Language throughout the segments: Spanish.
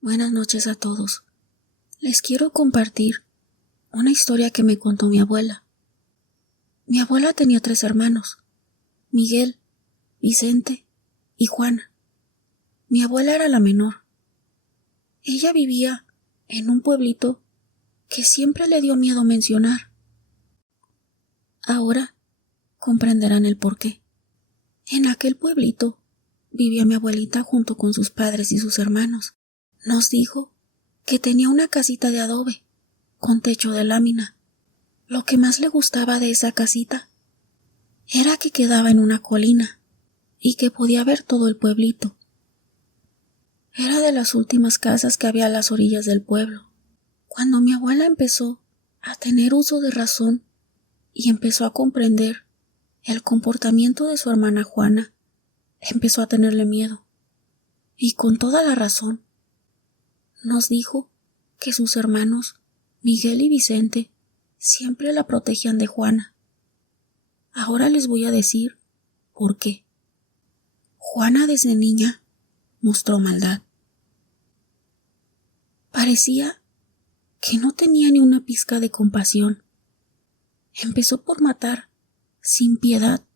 Buenas noches a todos. Les quiero compartir una historia que me contó mi abuela. Mi abuela tenía 3 hermanos: Miguel, Vicente y Juana. Mi abuela era la menor. Ella vivía en un pueblito que siempre le dio miedo mencionar. Ahora comprenderán el porqué. En aquel pueblito vivía mi abuelita junto con sus padres y sus hermanos. Nos dijo que tenía una casita de adobe con techo de lámina. Lo que más le gustaba de esa casita era que quedaba en una colina y que podía ver todo el pueblito. Era de las últimas casas que había a las orillas del pueblo. Cuando mi abuela empezó a tener uso de razón y empezó a comprender el comportamiento de su hermana Juana, empezó a tenerle miedo. Y con toda la razón. Nos dijo que sus hermanos, Miguel y Vicente, siempre la protegían de Juana. Ahora les voy a decir por qué. Juana desde niña mostró maldad. Parecía que no tenía ni una pizca de compasión. Empezó por matar, sin piedad,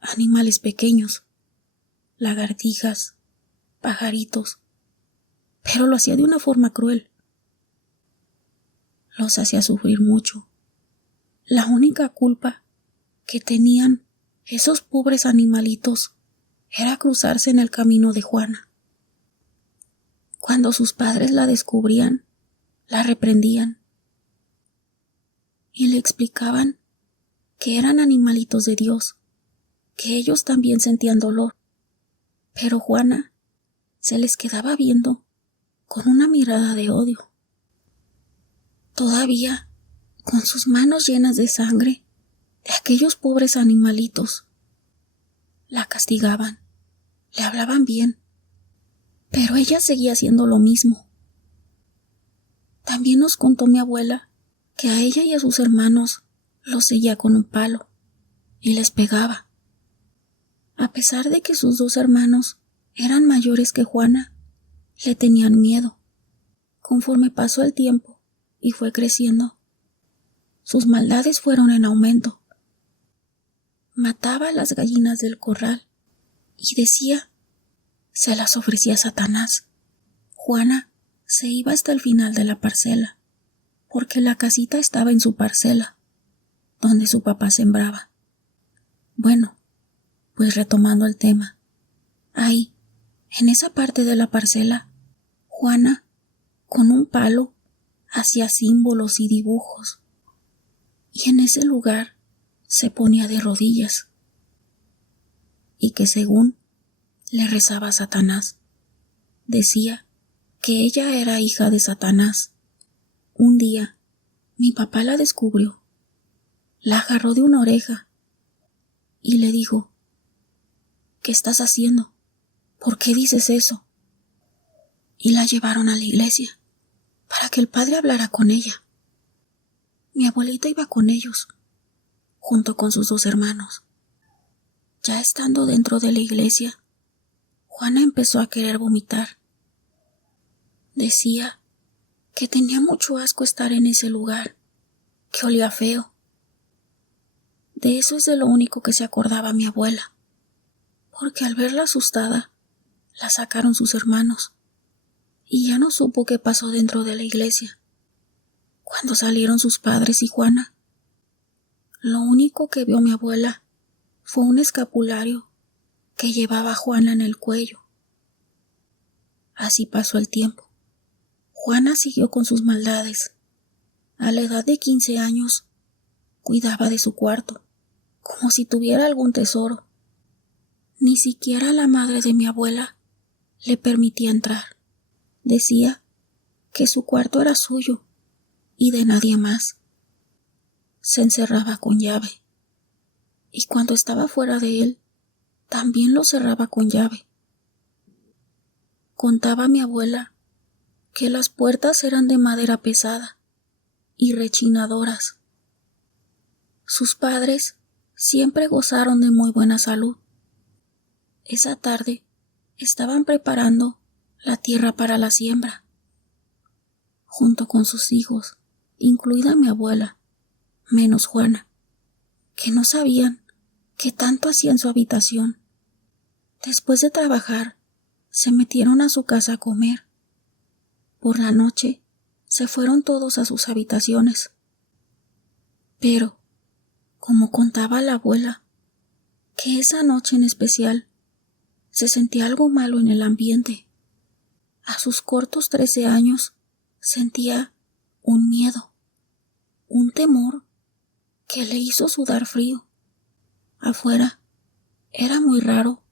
animales pequeños, lagartijas, pajaritos, pero lo hacía de una forma cruel. Los hacía sufrir mucho. La única culpa que tenían esos pobres animalitos era cruzarse en el camino de Juana. Cuando sus padres la descubrían, la reprendían y le explicaban que eran animalitos de Dios, que ellos también sentían dolor. Pero Juana se les quedaba viendo con una mirada de odio. Todavía, con sus manos llenas de sangre de aquellos pobres animalitos, la castigaban, le hablaban bien, pero ella seguía haciendo lo mismo. También nos contó mi abuela que a ella y a sus hermanos los seguía con un palo y les pegaba. A pesar de que sus 2 hermanos eran mayores que Juana, le tenían miedo. Conforme pasó el tiempo y fue creciendo, sus maldades fueron en aumento. Mataba a las gallinas del corral y decía se las ofrecía a Satanás. Juana se iba hasta el final de la parcela, porque la casita estaba en su parcela, donde su papá sembraba. Bueno, pues retomando el tema, ahí, en esa parte de la parcela, Juana, con un palo, hacía símbolos y dibujos, y en ese lugar se ponía de rodillas, y que según le rezaba a Satanás. Decía que ella era hija de Satanás. Un día, mi papá la descubrió, la agarró de una oreja y le dijo: ¿qué estás haciendo? ¿Por qué dices eso? Y la llevaron a la iglesia para que el padre hablara con ella. Mi abuelita iba con ellos, junto con sus 2 hermanos. Ya estando dentro de la iglesia, Juana empezó a querer vomitar. Decía que tenía mucho asco estar en ese lugar, que olía feo. De eso es de lo único que se acordaba mi abuela, porque al verla asustada, la sacaron sus hermanos, y ya no supo qué pasó dentro de la iglesia. Cuando salieron sus padres y Juana, lo único que vio mi abuela fue un escapulario que llevaba a Juana en el cuello. Así pasó el tiempo. Juana siguió con sus maldades. A la edad de 15 años, cuidaba de su cuarto, como si tuviera algún tesoro. Ni siquiera la madre de mi abuela le permitía entrar. Decía que su cuarto era suyo y de nadie más. Se encerraba con llave, y cuando estaba fuera de él, también lo cerraba con llave. Contaba mi abuela que las puertas eran de madera pesada y rechinadoras. Sus padres siempre gozaron de muy buena salud. Esa tarde estaban preparando la tierra para la siembra. junto con sus hijos, incluida mi abuela, menos Juana, que no sabían qué tanto hacía en su habitación. Después de trabajar, se metieron a su casa a comer. Por la noche, se fueron todos a sus habitaciones. Pero, como contaba la abuela, que esa noche en especial se sentía algo malo en el ambiente. A sus cortos 13 años sentía un miedo, un temor que le hizo sudar frío. Afuera era muy raro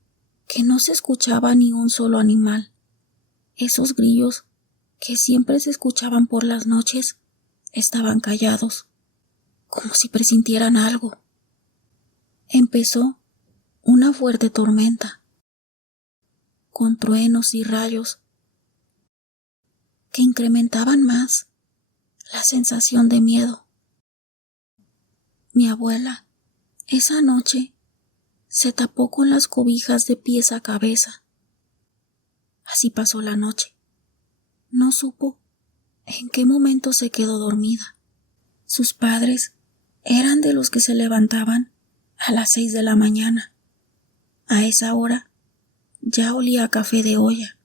que no se escuchaba ni un solo animal. Esos grillos que siempre se escuchaban por las noches estaban callados, como si presintieran algo. Empezó una fuerte tormenta, con truenos y rayos que incrementaban más la sensación de miedo. Mi abuela, esa noche, se tapó con las cobijas de pies a cabeza. Así pasó la noche. No supo en qué momento se quedó dormida. Sus padres eran de los que se levantaban a las 6 de la mañana. A esa hora ya olía a café de olla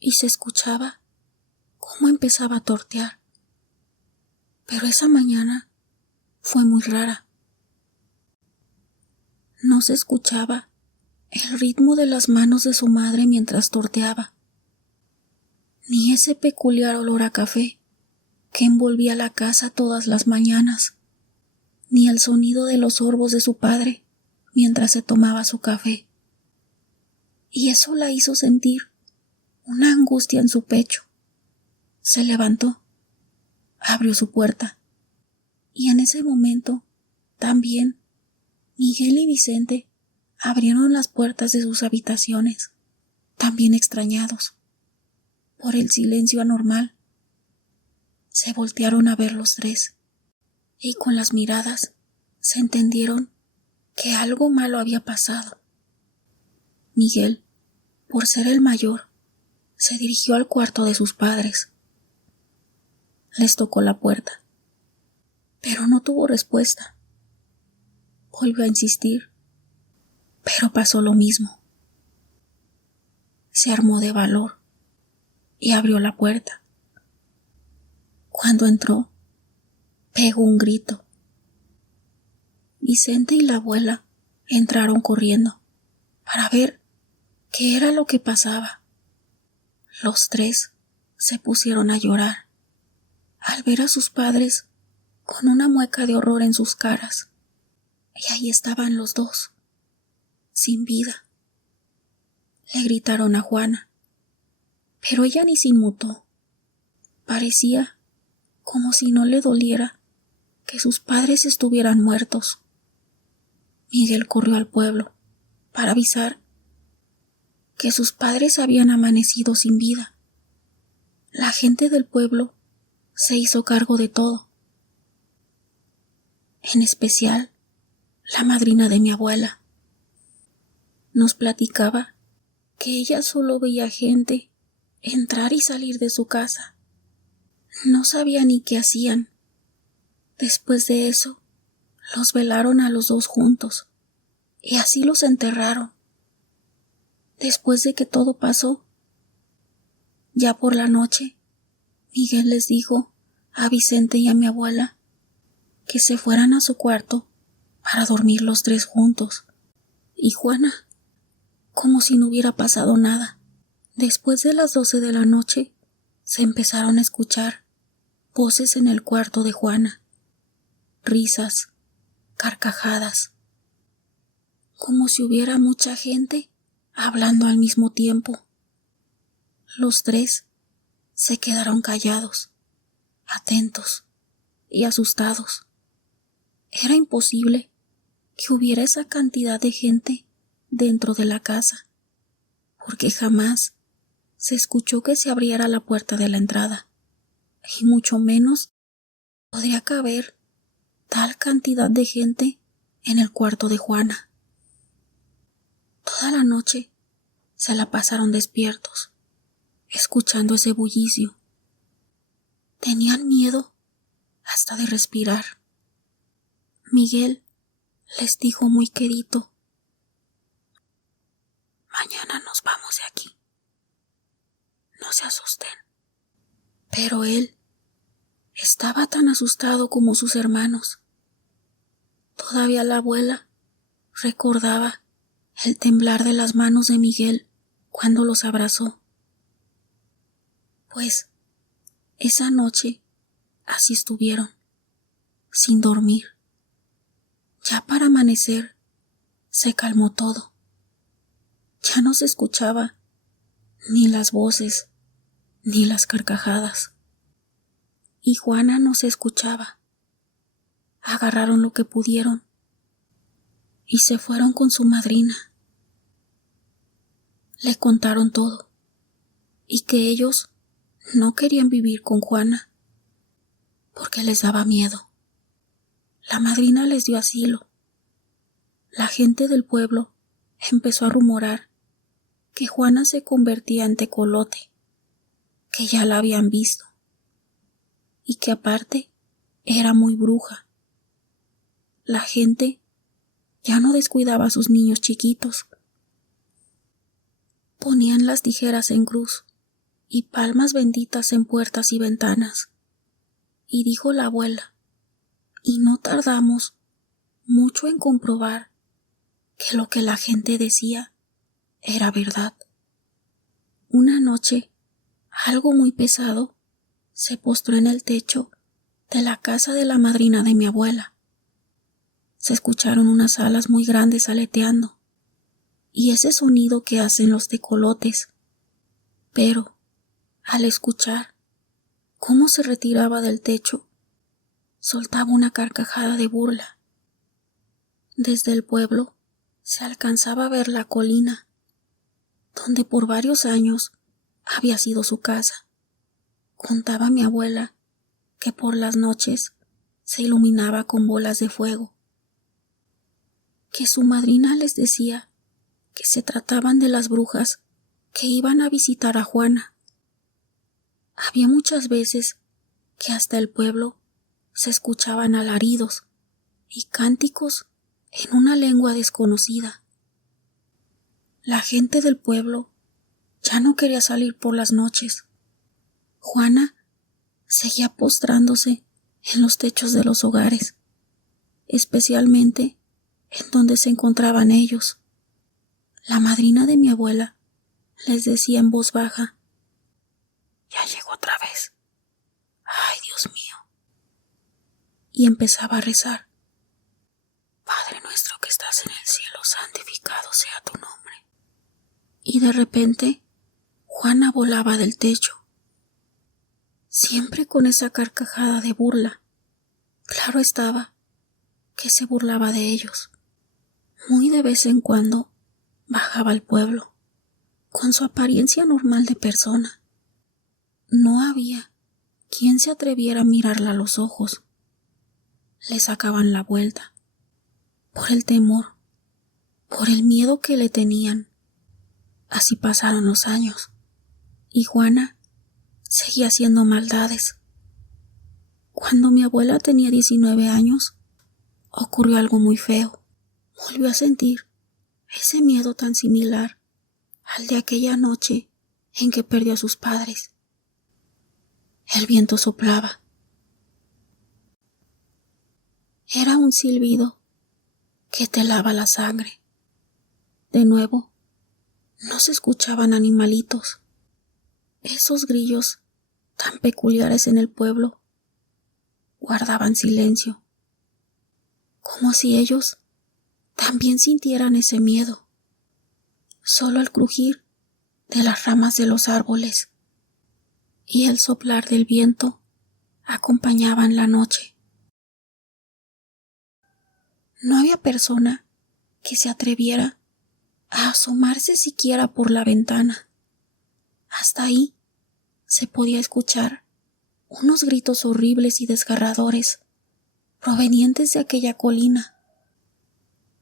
y se escuchaba cómo empezaba a tortear. Pero esa mañana fue muy rara. No se escuchaba el ritmo de las manos de su madre mientras torteaba, ni ese peculiar olor a café que envolvía la casa todas las mañanas, ni el sonido de los sorbos de su padre mientras se tomaba su café. Y eso la hizo sentir una angustia en su pecho. Se levantó, abrió su puerta, y en ese momento también Miguel y Vicente abrieron las puertas de sus habitaciones, también extrañados por el silencio anormal. Se voltearon a ver los tres, y con las miradas se entendieron que algo malo había pasado. Miguel, por ser el mayor, se dirigió al cuarto de sus padres. Les tocó la puerta, pero no tuvo respuesta. Volvió a insistir, pero pasó lo mismo. Se armó de valor y abrió la puerta. Cuando entró, pegó un grito. Vicente y la abuela entraron corriendo para ver qué era lo que pasaba. Los tres se pusieron a llorar al ver a sus padres con una mueca de horror en sus caras. Y ahí estaban los dos, sin vida. Le gritaron a Juana, pero ella ni se inmutó. Parecía como si no le doliera que sus padres estuvieran muertos. Miguel corrió al pueblo para avisar que sus padres habían amanecido sin vida. La gente del pueblo se hizo cargo de todo, en especial la madrina de mi abuela. Nos platicaba que ella solo veía gente entrar y salir de su casa. No sabía ni qué hacían. Después de eso, los velaron a los dos juntos, y así los enterraron. Después de que todo pasó, ya por la noche, Miguel les dijo a Vicente y a mi abuela que se fueran a su cuarto para dormir los tres juntos. Y Juana, como si no hubiera pasado nada. Después de las 12 de la noche, se empezaron a escuchar voces en el cuarto de Juana, risas, carcajadas, como si hubiera mucha gente hablando al mismo tiempo. Los tres se quedaron callados, atentos y asustados. Era imposible que hubiera esa cantidad de gente dentro de la casa, porque jamás se escuchó que se abriera la puerta de la entrada, y mucho menos podría caber tal cantidad de gente en el cuarto de Juana. Toda la noche se la pasaron despiertos, escuchando ese bullicio. Tenían miedo hasta de respirar. Miguel les dijo muy quedito: mañana nos vamos de aquí. No se asusten. Pero él estaba tan asustado como sus hermanos. Todavía la abuela recordaba el temblar de las manos de Miguel cuando los abrazó. Pues esa noche así estuvieron, sin dormir. Ya para amanecer se calmó todo. Ya no se escuchaba ni las voces ni las carcajadas. Y Juana no se escuchaba. Agarraron lo que pudieron y se fueron con su madrina. Le contaron todo y que ellos no querían vivir con Juana porque les daba miedo. La madrina les dio asilo. La gente del pueblo empezó a rumorar que Juana se convertía en tecolote, que ya la habían visto, y que aparte era muy bruja. La gente ya no descuidaba a sus niños chiquitos. Ponían las tijeras en cruz y palmas benditas en puertas y ventanas. Y dijo la abuela, y no tardamos mucho en comprobar que lo que la gente decía era verdad. Una noche, algo muy pesado se postró en el techo de la casa de la madrina de mi abuela. Se escucharon unas alas muy grandes aleteando y ese sonido que hacen los tecolotes. Pero, al escuchar cómo se retiraba del techo, soltaba una carcajada de burla. Desde el pueblo se alcanzaba a ver la colina, donde por varios años había sido su casa. Contaba mi abuela que por las noches se iluminaba con bolas de fuego, que su madrina les decía que se trataban de las brujas que iban a visitar a Juana. Había muchas veces que hasta el pueblo se escuchaban alaridos y cánticos en una lengua desconocida. La gente del pueblo ya no quería salir por las noches. Juana seguía postrándose en los techos de los hogares, especialmente en donde se encontraban ellos. La madrina de mi abuela les decía en voz baja: ya llegó otra vez. Ay, Dios mío. Y empezaba a rezar: Padre nuestro que estás en el cielo, santificado sea tu nombre. Y de repente, Juana volaba del techo, siempre con esa carcajada de burla. Claro estaba que se burlaba de ellos. Muy de vez en cuando bajaba al pueblo, con su apariencia normal de persona. No había quien se atreviera a mirarla a los ojos. Le sacaban la vuelta, por el temor, por el miedo que le tenían. Así pasaron los años, y Juana seguía haciendo maldades. Cuando mi abuela tenía 19 años, ocurrió algo muy feo. Volvió a sentir ese miedo tan similar al de aquella noche en que perdió a sus padres. El viento soplaba. Era un silbido que te helaba la sangre. De nuevo, no se escuchaban animalitos. Esos grillos tan peculiares en el pueblo guardaban silencio, como si ellos también sintieran ese miedo. Solo el crujir de las ramas de los árboles y el soplar del viento acompañaban la noche. No había persona que se atreviera a asomarse siquiera por la ventana. Hasta ahí se podía escuchar unos gritos horribles y desgarradores provenientes de aquella colina.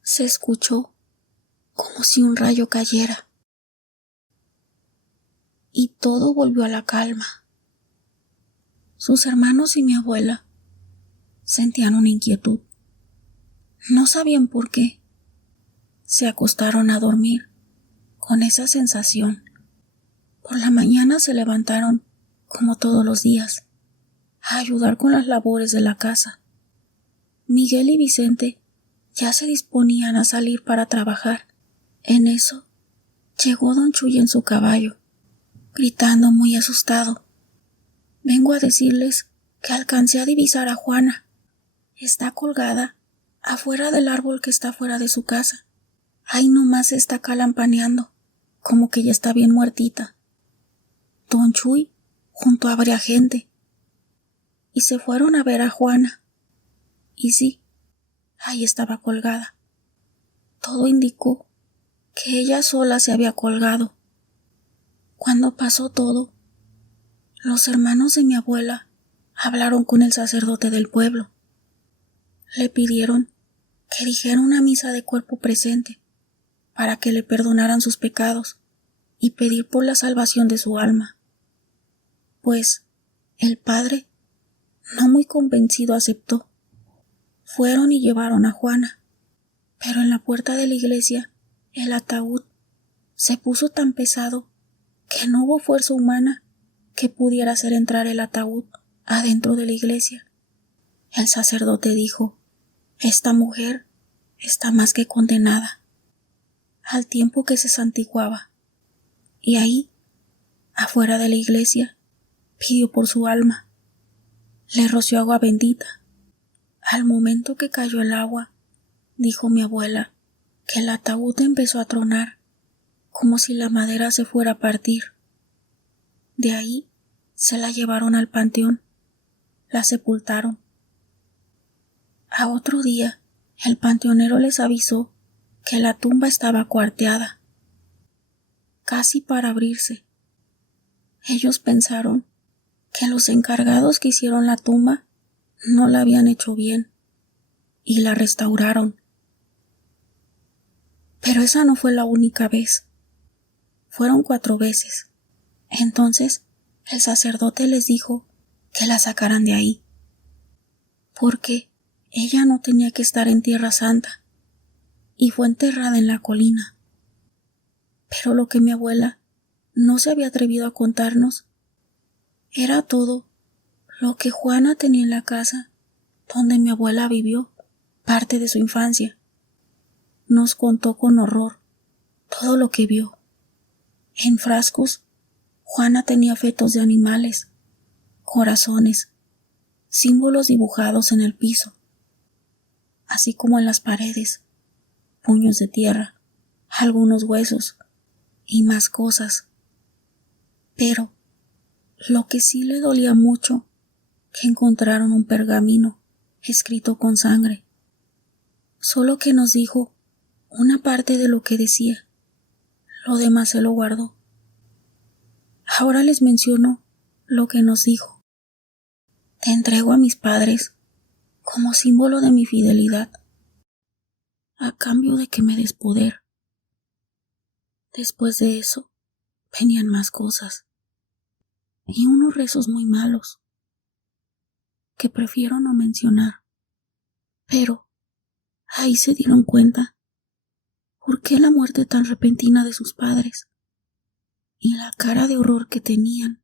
Se escuchó como si un rayo cayera y todo volvió a la calma. Sus hermanos y mi abuela sentían una inquietud. No sabían por qué. Se acostaron a dormir con esa sensación. Por la mañana se levantaron, como todos los días, a ayudar con las labores de la casa. Miguel y Vicente ya se disponían a salir para trabajar. En eso llegó don Chuy en su caballo, gritando muy asustado: «Vengo a decirles que alcancé a divisar a Juana. Está colgada afuera del árbol que está fuera de su casa. Ahí nomás se está calampaneando, como que ya está bien muertita». Don Chuy junto a varias gente y se fueron a ver a Juana. Y sí, ahí estaba colgada. Todo indicó que ella sola se había colgado. Cuando pasó todo, los hermanos de mi abuela hablaron con el sacerdote del pueblo. Le pidieron que dijera una misa de cuerpo presente para que le perdonaran sus pecados y pedir por la salvación de su alma. Pues el padre, no muy convencido, aceptó. Fueron y llevaron a Juana, pero en la puerta de la iglesia el ataúd se puso tan pesado que no hubo fuerza humana que pudiera hacer entrar el ataúd adentro de la iglesia. El sacerdote dijo: «Esta mujer está más que condenada», al tiempo que se santiguaba. Y ahí, afuera de la iglesia, pidió por su alma. Le roció agua bendita. Al momento que cayó el agua, dijo mi abuela que el ataúd empezó a tronar, como si la madera se fuera a partir. De ahí se la llevaron al panteón, la sepultaron. A otro día, el panteonero les avisó que la tumba estaba cuarteada, casi para abrirse. Ellos pensaron que los encargados que hicieron la tumba no la habían hecho bien y la restauraron. Pero esa no fue la única vez. Fueron 4 veces. Entonces el sacerdote les dijo que la sacaran de ahí, porque ella no tenía que estar en Tierra Santa, y fue enterrada en la colina. Pero lo que mi abuela no se había atrevido a contarnos era todo lo que Juana tenía en la casa donde mi abuela vivió parte de su infancia. Nos contó con horror todo lo que vio. En frascos, Juana tenía fetos de animales, corazones, símbolos dibujados en el piso, así como en las paredes, puños de tierra, algunos huesos y más cosas. Pero lo que sí le dolía mucho, que encontraron un pergamino escrito con sangre. Solo que nos dijo una parte de lo que decía. Lo demás se lo guardó. Ahora les menciono lo que nos dijo. Te entrego a mis padres como símbolo de mi fidelidad, a cambio de que me des poder. Después de eso, venían más cosas, y unos rezos muy malos, que prefiero no mencionar. Pero ahí se dieron cuenta por qué la muerte tan repentina de sus padres, y la cara de horror que tenían